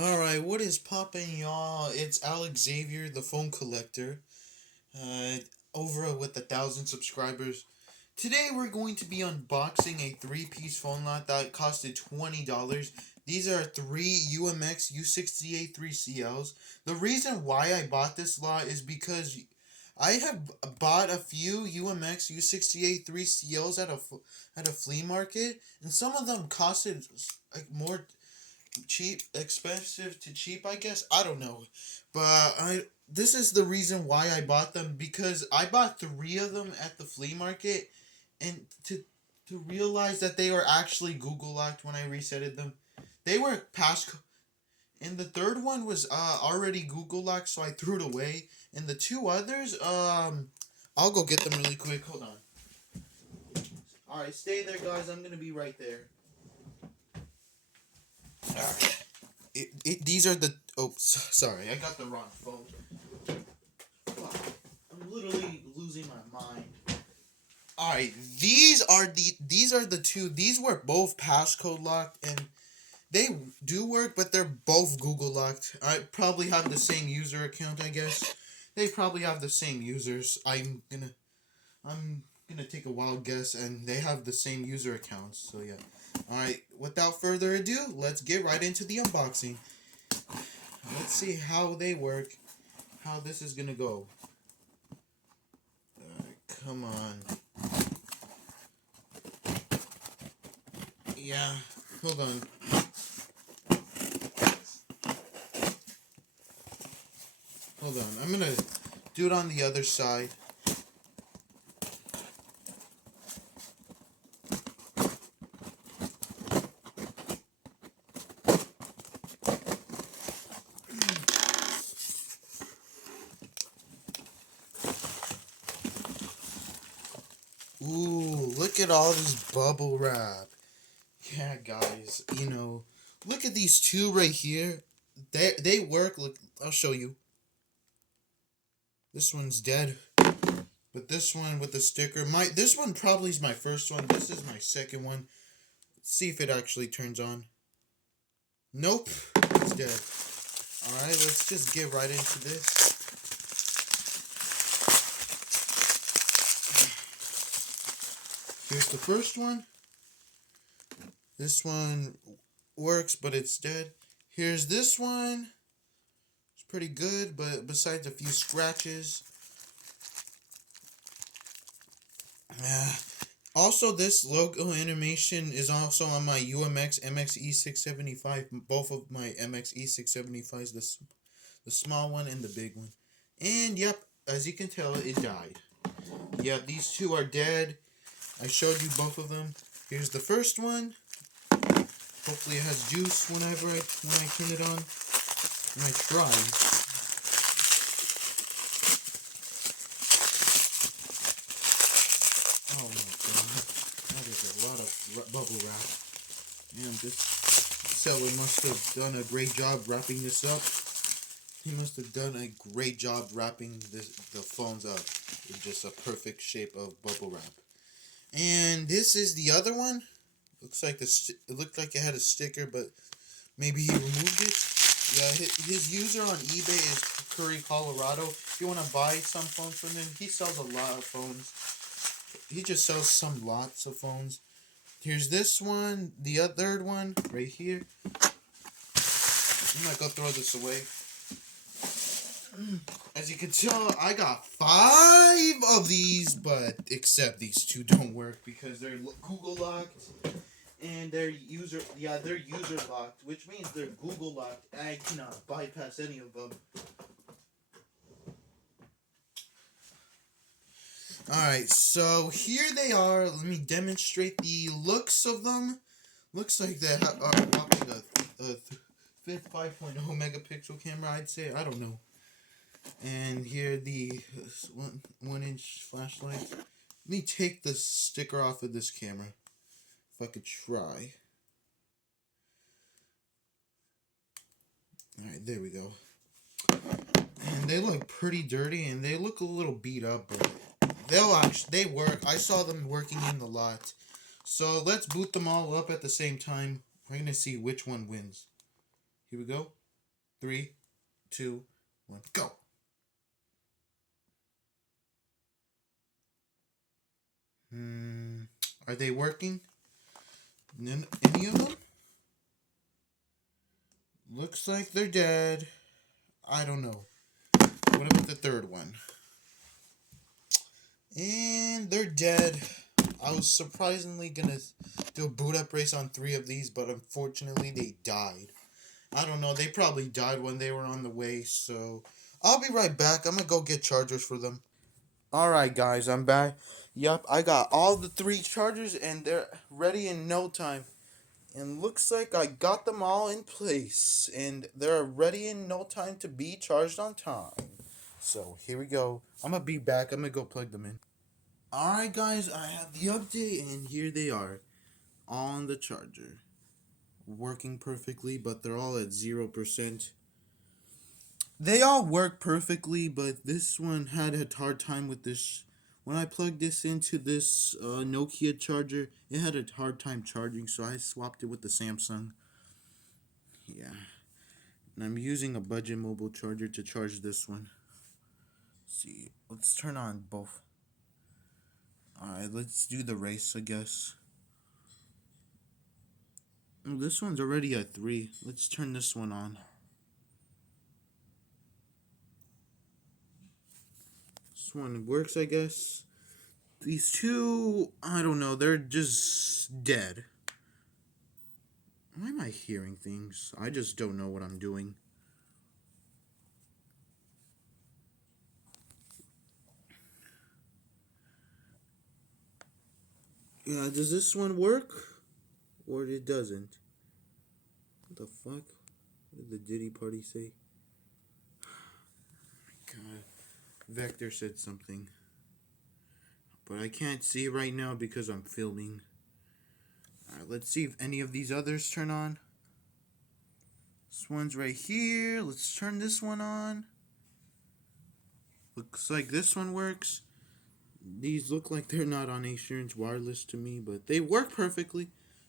Alright, what is poppin', y'all? It's Alex Xavier, the phone collector, uh, over with 1,000 subscribers. Today we're going to be unboxing a three-piece phone lot that costed $20. These are three UMX U683CLs. The reason why I bought this lot is because I have bought a few UMX U683CLs at a flea market, and some of them costed like more cheap, expensive to cheap, I guess. I don't know, but this is the reason why I bought them, because I bought three of them at the flea market, and to realize that they were actually Google locked when I resetted them. They were pass, and the third one was already Google locked, so I threw it away. And the two others, I'll go get them really quick. Hold on. All right, stay there, guys. I'm gonna be right there. All right. These are the. Oh, sorry, I got the wrong phone. I'm literally losing my mind. All right, these are the two. These were both passcode locked, and they do work, but they're both Google locked. I probably have the same user account, I guess. They probably have the same users. I'm gonna take a wild guess, and they have the same user accounts. So yeah. All right. Without further ado, let's get right into the unboxing. Let's see how they work, how this is gonna go. Come on. Yeah, hold on. Hold on. I'm gonna do it on the other side. Ooh, look at all this bubble wrap. Yeah, guys, look at these two right here. They work. Look, I'll show you. This one's dead, but this one with the sticker. This one probably is my first one. This is my second one. Let's see if it actually turns on. Nope, it's dead. All right, let's just get right into this. Here's the first one. This one works, but it's dead. Here's this one. It's pretty good, but besides a few scratches. Also, this logo animation is also on my UMX MX-E675. Both of my MX E675s, the small one and the big one. And yep, as you can tell, it died. Yeah, these two are dead. I showed you both of them. Here's the first one. Hopefully it has juice when I turn it on. When I try. Oh my god. That is a lot of bubble wrap. Man, this seller must have done a great job wrapping this up. He must have done a great job wrapping the phones up in just a perfect shape of bubble wrap. And this is the other one. Looks like it looked like it had a sticker, but maybe he removed it. Yeah, his user on eBay is Curry, Colorado. If you want to buy some phones from him, he sells a lot of phones. He just sells some lots of phones. Here's this one, the third one, right here. I'm not gonna throw this away. As you can tell, I got 5 of these, but except these two don't work because they're Google locked and they're user locked, which means they're Google locked. I cannot bypass any of them. Alright, so here they are. Let me demonstrate the looks of them. Looks like they are rocking a 5.0 megapixel camera, I'd say. I don't know. And here the 1-inch flashlight. Let me take the sticker off of this camera. If I could try. Alright, there we go. And they look pretty dirty and they look a little beat up, but they work. I saw them working in the lot. So let's boot them all up at the same time. We're gonna see which one wins. Here we go. Three, two, one, go. Hmm. Are they working? Any of them? Looks like they're dead. I don't know. What about the third one? And they're dead. I was surprisingly gonna do a boot up race on 3 of these, but unfortunately they died. I don't know. They probably died when they were on the way, so I'll be right back. I'm gonna go get chargers for them. Alright, guys, I'm back. Yup, I got all the 3 chargers and they're ready in no time. And looks like I got them all in place. And they're ready in no time to be charged on time. So here we go. I'm gonna be back. I'm gonna go plug them in. Alright, guys, I have the update and here they are. All on the charger. Working perfectly, but they're all at 0%. They all work perfectly, but this one had a hard time with this. When I plugged this into this Nokia charger, it had a hard time charging, so I swapped it with the Samsung. Yeah. And I'm using a budget mobile charger to charge this one. Let's see, let's turn on both. Alright, let's do the race, I guess. Oh, this one's already at 3. Let's turn this one on. This one works, I guess. These two, I don't know, they're just dead. Why am I hearing things? I just don't know what I'm doing. Yeah, does this one work? Or it doesn't? What the fuck? What did the Diddy party say? God, Vector said something. But I can't see it right now because I'm filming. Alright, let's see if any of these others turn on. This one's right here. Let's turn this one on. Looks like this one works. These look like they're not on Assurance Wireless to me, but they work perfectly.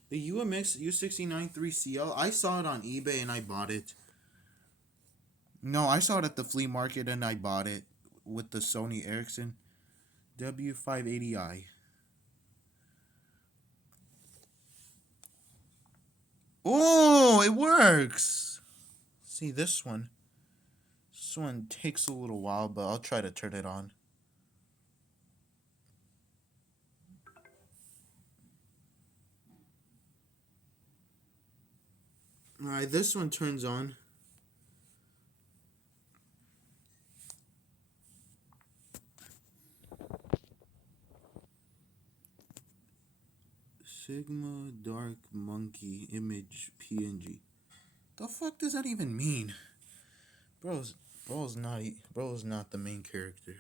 The UMX U683CL, I saw it on eBay and I bought it. No, I saw it at the flea market and I bought it with the Sony Ericsson W580i. Oh, it works! See this one. This one takes a little while, but I'll try to turn it on. Alright, this one turns on. Sigma Dark Monkey Image PNG. The fuck does that even mean? Bro's not the main character.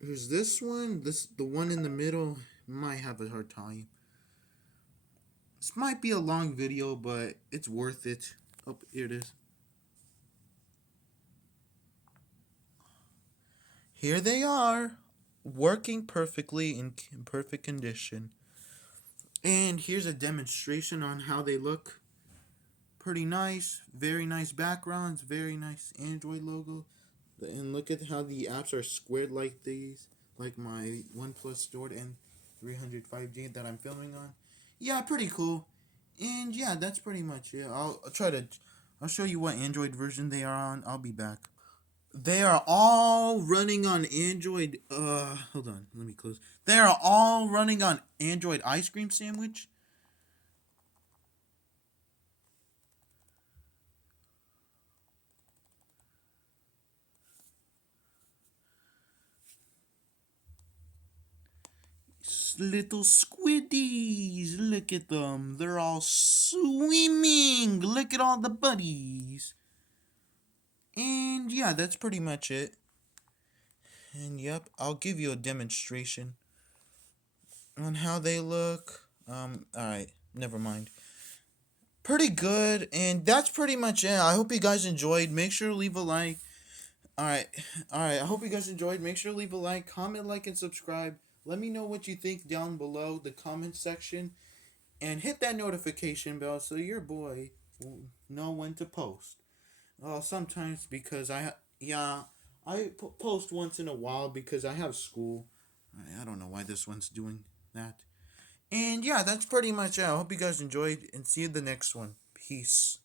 There's this one. The one in the middle might have a hard time. This might be a long video, but it's worth it. Oh, here it is. Here they are, working perfectly in perfect condition. And here's a demonstration on how they look. Pretty nice, very nice backgrounds, very nice Android logo. And look at how the apps are squared like these, like my OnePlus Nord N300 5G that I'm filming on. Yeah, pretty cool. And yeah, that's pretty much it. I'll show you what Android version they are on. I'll be back. They are all running on Android. Hold on, let me close. They are all running on Android ice cream sandwich. Little squiddies, look at them. They're all swimming. Look at all the buddies. And yeah, that's pretty much it. And yep, I'll give you a demonstration on how they look. Alright, never mind. Pretty good, and that's pretty much it. I hope you guys enjoyed. Make sure to leave a like. Alright, I hope you guys enjoyed. Make sure to leave a like, comment, like, and subscribe. Let me know what you think down below the comment section. and hit that notification bell so your boy will know when to post. Sometimes because I post once in a while because I have school. I don't know why this one's doing that. And yeah, that's pretty much it. I hope you guys enjoyed and see you in the next one. Peace.